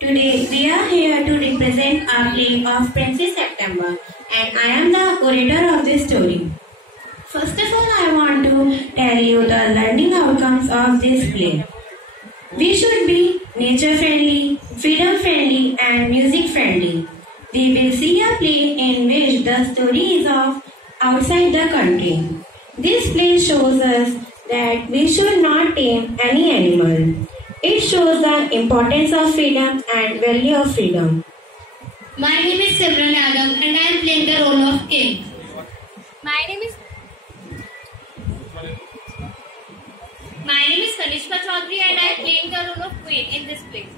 Today we are here to represent our play of Princess September, and I am the orator of this story. First of all, I want to tell you the learning outcomes of this play. We should be nature friendly, freedom friendly, and music friendly. We will see a play in which the story is of outside the country. This play shows us that we should not tame any animal. It shows the importance of freedom and value of freedom. My name is Simran Yadav and I am playing the role of king. My name is Kanishka Chaudhary and I am playing the role of queen in this play.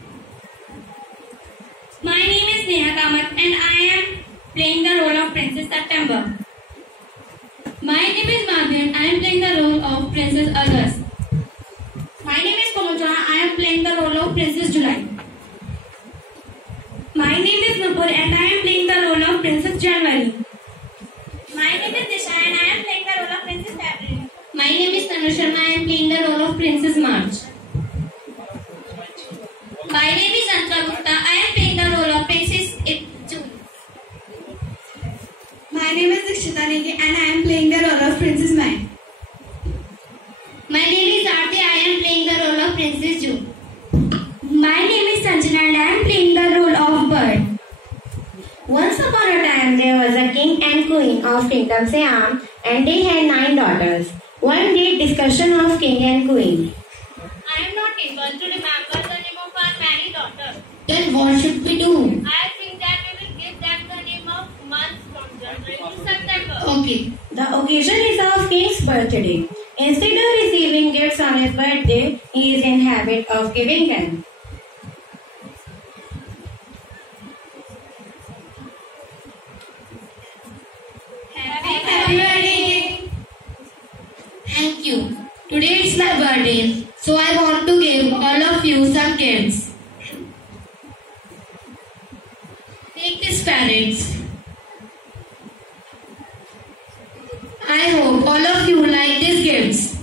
My name is Neha Kamath and I am playing the role of Princess September. My name is Madhya and I am playing the role of Princess August. My name is Pooja. I am playing the role of Princess July. My name is Nupur and I am playing the role of Princess January. My name is Disha and I am playing the role of Princess February. My name is Tanu Sharma. I am playing the role of Princess March. My name is Antara Gupta. I am playing the role of Princess June. My name is Dikshita Negi and I am playing the role of Princess Mai. My name is Aarti. I am playing the role of Princess June. My name is Sanjana and I am playing the role of Bird. Once upon a time, there was a king and queen of Kingdom Siam, and they had 9 daughters. One great discussion of king and queen. I am not able to remember the name of our many daughters. Then what should we do? I think that we will give them the name of months from January to September. Okay. The occasion is of king's birthday. Instead of receiving gifts on his birthday, he is in habit of giving them. Happy birthday! Thank you. Today it's my birthday, so I want to give all of you some gifts. Take these parrots. I hope all of you like these gifts.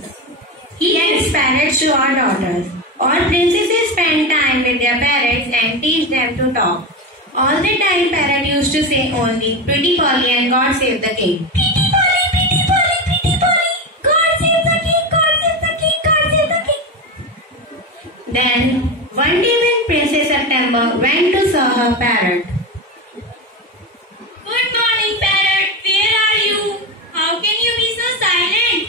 He hands parrots to our daughters. All princesses spend time with their parrots and teach them to talk. All the time, parrot used to say only "Pretty Polly" and "God save the king." Pretty Polly, Pretty Polly, Pretty Polly. God save the king, God save the king, God save the king. Then one day when Princess September went to saw her parrot. Good morning, parrot. Where are you? How can you be so silent?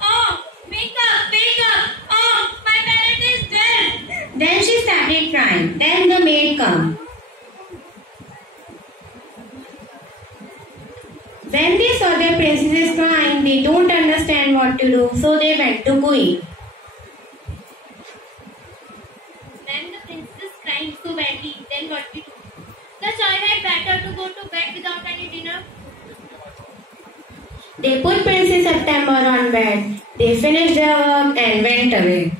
Oh, wake up, wake up. Oh, my parrot is dead. Then she started crying. Then the maid came. When they saw their princesses crying, they don't understand what to do, so they went to queen. When the princess is crying so badly, then what we do? The child had better to go to bed without any dinner. They put Princess September on bed. They finished their work and went away.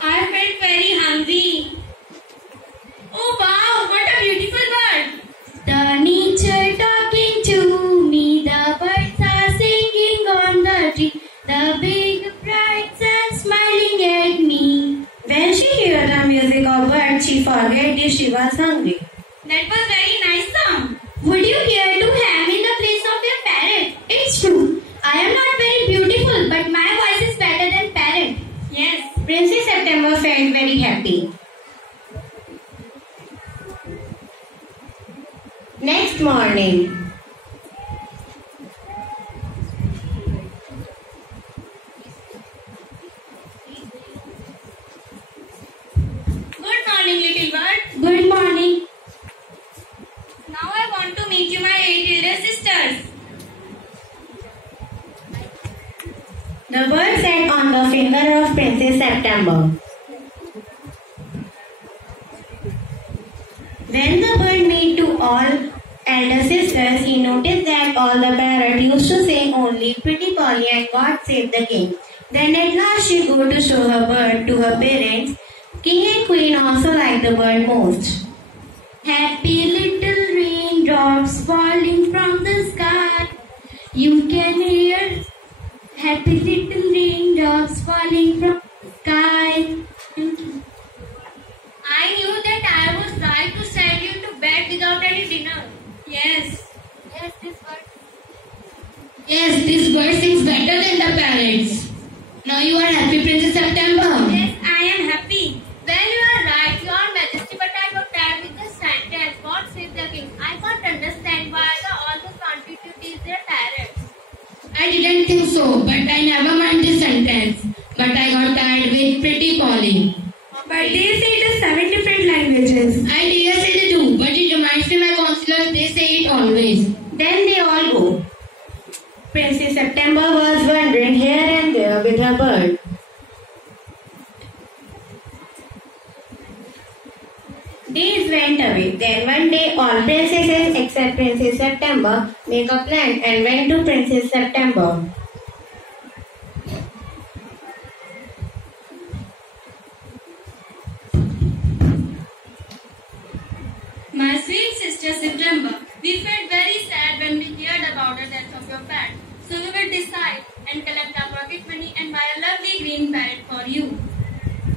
I felt very hungry. Oh wow, what a beautiful bird. The nature talking to me, the birds are singing on the tree, the big bright sun smiling at me. When she heard the music of birds, she forgot that she was hungry. That was very nice sound. Would you care to have me in the place of your parrot? It's true. I am not very beautiful, but my voice is better than parrot. Yes. Princess September felt very happy. Next morning, Good morning, little bird. Good morning. Now I want to meet you, my 8 elder sisters. the bird sat on the finger of Princess September. When the bird met to all elder sisters, he noticed that all the parrot used to say only "Pretty Polly" and "God save the king." Then at last she go to show her bird to her parents. King and queen also liked the bird most. Happy little raindrops falling from the sky. You can hear happy little raindrops falling from the sky. I knew that I was right to send you to bed without any dinner. Yes. Yes, this word. Yes, this bird sings better than the parrots. Now you are happy, Princess September. Yes, I am happy. Well, you are right, Your Majesty, but I got tired with the sentence. God save the king. I can't understand why all the country is their parrots. I didn't think so, but I never mind this sentence. But I got tired with Pretty Polly. But they say it is 7 different languages. I dare say they do, but it reminds me my counselors, they say it always. Then they all go. Princess September was wandering here and there with her bird. Days went away. Then one day all princesses except Princess September make a plan and went to Princess September. My sweet sister September, we felt very sad when we heard about the death of your pet. So we will decide and collect our pocket money and buy a lovely green parrot for you.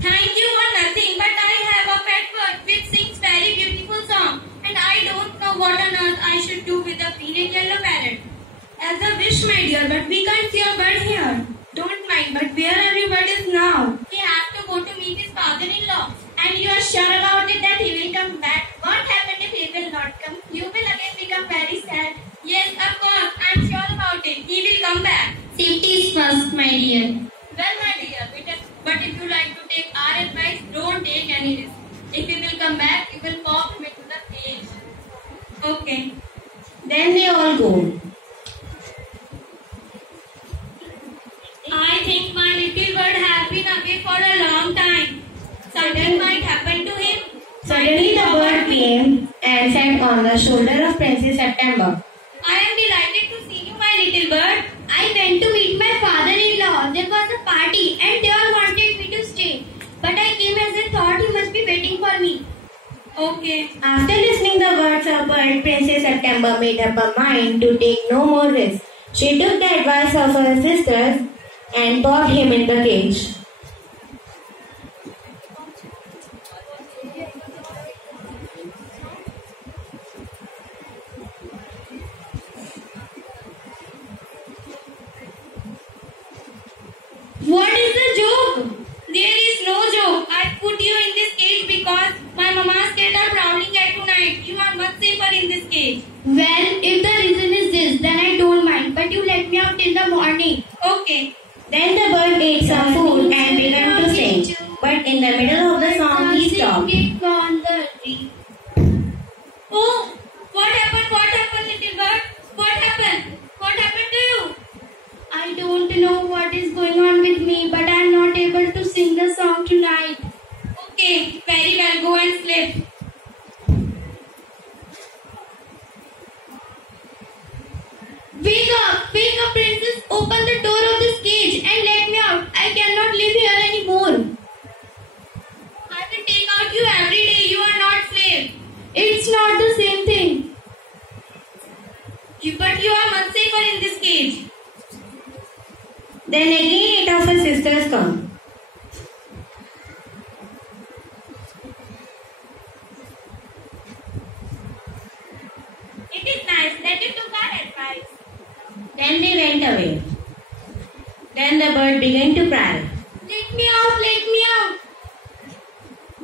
Thank you for nothing, but I have a pet bird which sings very beautiful song, and I don't know what on earth I should do with a green and yellow parrot. As a wish, my dear, but we can't see your bird here. Don't mind, but where every bird is now? He has to go to meet his father-in-law, and you are sure about it that he will come back. What happened if he will not come? You will again become very sad. Yes, of course, I am sure about it. He will come back. Safety is first, my dear. Well, my dear, but if you like to take our advice, don't take any risk. If he will come back, you will pop him into the cage. Okay. Then they all go. I think my little bird has been away for a long time. Something might happen to him. Suddenly the bird came and sat on the shoulder of Princess September. I am delighted to see you, my little bird. I went to meet my father-in-law. There was a party and they all wanted me to stay. But I came as I thought he must be waiting for me. Okay. After listening the words of bird, Princess September made up her mind to take no more risk. She took the advice of her sisters and popped him in the cage. What is the joke? There is no joke. I put you in this cage because my mama's cat are prowling at tonight. You are much safer in this cage. Well, if the reason is this, then I don't mind. But you let me out till the morning. Okay. Then the bird ate some food and began to sing. But in the middle of the song, he stopped. Oh, what happened? What happened, little bird? What happened? What happened to you? I don't know what is going on with me, but I am not able to sing the song tonight. Okay, very well. Go and sleep. Wake up, princess. Open the door of this cage and let me out. I cannot live here anymore. I will take out you every day. You are not slave. It's not the same thing. But you are much safer in this cage. Then again 8 of her sisters come. It is nice that you took our advice. Then they went away. Then the bird began to cry. Let me out, let me out.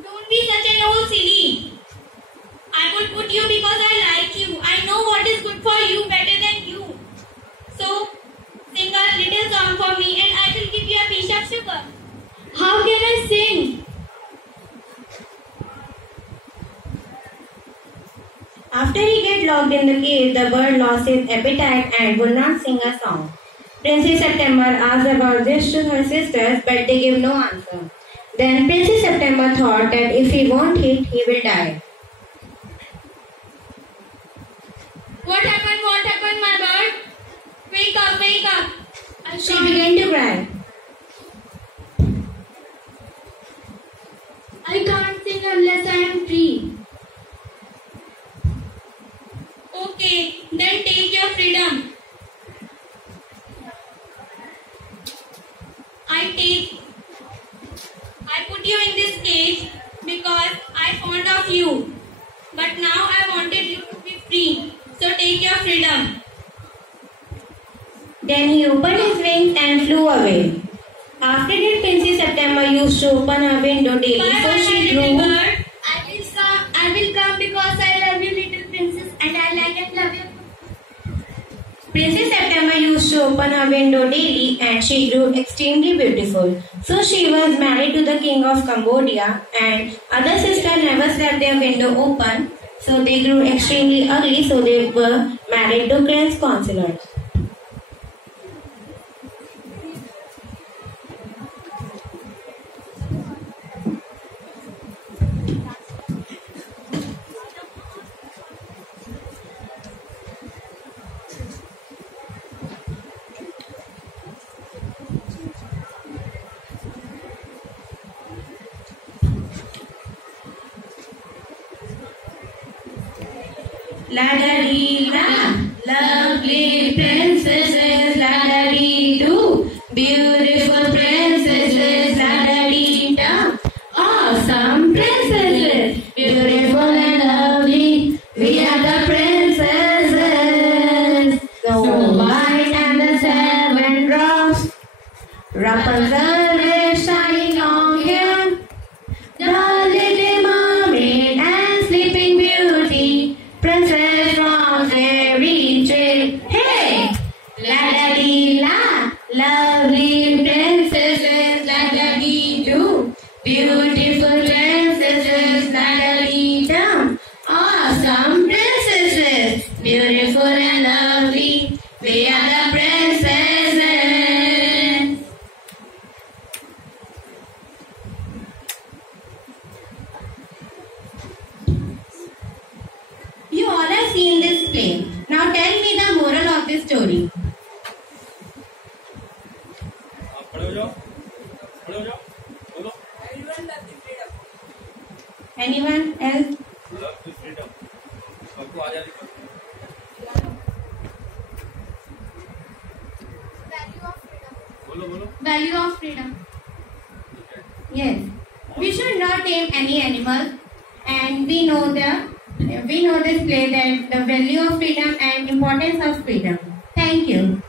Don't be such an old silly. I would put you because I like you. I know what is good for you better than you. So, sing a little song for me and I will give you a piece of sugar. How can I sing? After he get locked in the cave, the bird lost his appetite and would not sing a song. Princess September asked about this to her sisters, but they gave no answer. Then Princess September thought that if he won't eat, he will die. What happened, my bird? Wake up, wake up. She began to cry. I can't sing unless I am free. Okay, then take your freedom. I put you in this cage because I fond of you. But now I wanted you to be free. So take your freedom. Then he opened his wings and flew away. After that, Princess September used to open her window daily, Bye so bye, she my little grew. bird. I will come because I love you, little princess, and I like and love you. Princess September used to open her window daily, and she grew extremely beautiful. So she was married to the king of Cambodia, and other sisters never left their window open. So they grew extremely ugly. So they were married to Prince Consulate. La-da-dee-da, lovely princesses, la-da-dee-doo, beautiful princesses, la-da-dee-da, awesome princesses, beautiful and lovely, we are the princesses, Snow White and the Seven Dwarfs, Rapunzel is shining on him, the little mermaid and Sleeping Beauty, Princess from Fairy Tale. Hey! La-da-dee-la, lovely princesses, la-da-dee-doo, beautiful princesses, la-da-dee-dum, awesome princesses, beautiful and lovely, we are the princesses. You all have seen this play. Now tell me the moral of this story. Anyone else? Value of freedom. Yes. We should not tame any animal, and we know this play that the value of freedom and importance of freedom. Thank you.